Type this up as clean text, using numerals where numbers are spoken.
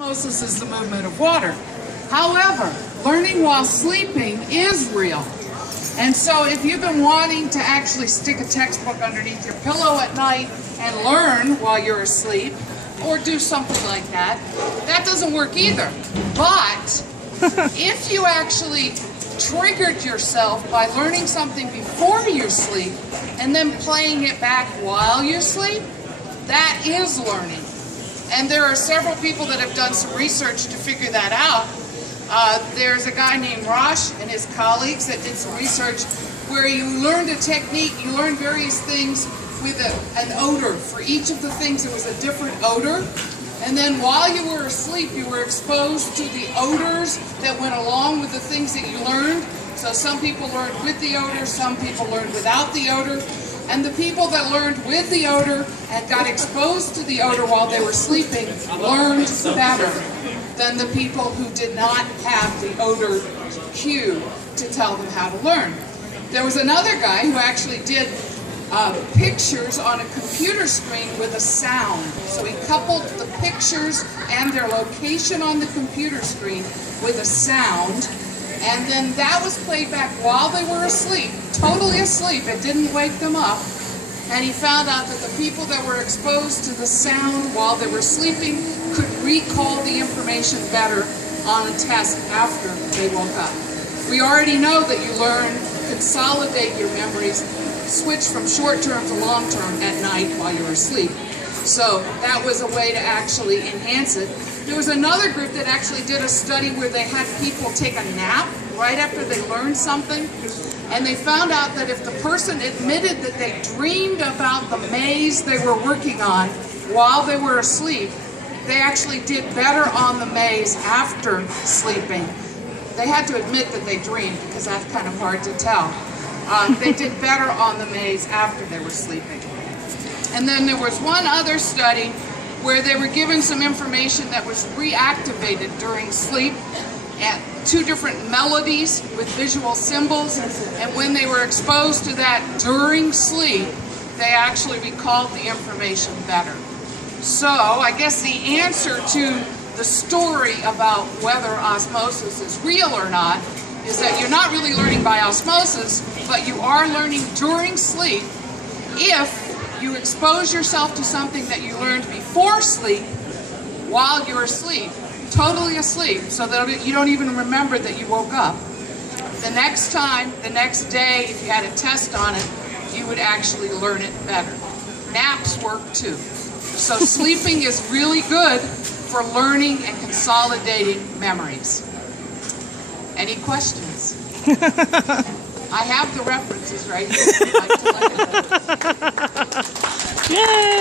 Osmosis is the movement of water. However, learning while sleeping is real. And so if you've been wanting to actually stick a textbook underneath your pillow at night and learn while you're asleep, or do something like that, that doesn't work either. But if you actually triggered yourself by learning something before you sleep and then playing it back while you sleep, that is learning. And there are several people that have done some research to figure that out. There's a guy named Rosh and his colleagues that did some research where you learned a technique, you learned various things with an odor. For each of the things, there was a different odor. And then while you were asleep, you were exposed to the odors that went along with the things that you learned. So some people learned with the odor, some people learned without the odor. And the people that learned with the odor and got exposed to the odor while they were sleeping learned better than the people who did not have the odor cue to tell them how to learn. There was another guy who actually did pictures on a computer screen with a sound. So he coupled the pictures and their location on the computer screen with a sound, and then that was played back while they were asleep, totally asleep. It didn't wake them up. And he found out that the people that were exposed to the sound while they were sleeping could recall the information better on a test after they woke up. We already know that you learn, consolidate your memories, switch from short-term to long-term at night while you're asleep. So that was a way to actually enhance it. There was another group that actually did a study where they had people take a nap right after they learned something, and they found out that if the person admitted that they dreamed about the maze they were working on while they were asleep, they actually did better on the maze after sleeping. They had to admit that they dreamed because that's kind of hard to tell. They did better on the maze after they were sleeping. And then there was one other study where they were given some information that was reactivated during sleep at two different melodies with visual symbols, and when they were exposed to that during sleep, they actually recalled the information better. So I guess the answer to the story about whether osmosis is real or not is that you're not really learning by osmosis, but you are learning during sleep if you expose yourself to something that you learned before sleep while you're asleep, totally asleep, so that you don't even remember that you woke up. The next time, the next day, if you had a test on it, you would actually learn it better. Naps work too. So sleeping is really good for learning and consolidating memories. Any questions? I have the references right here. If you'd like to look at them. Yay!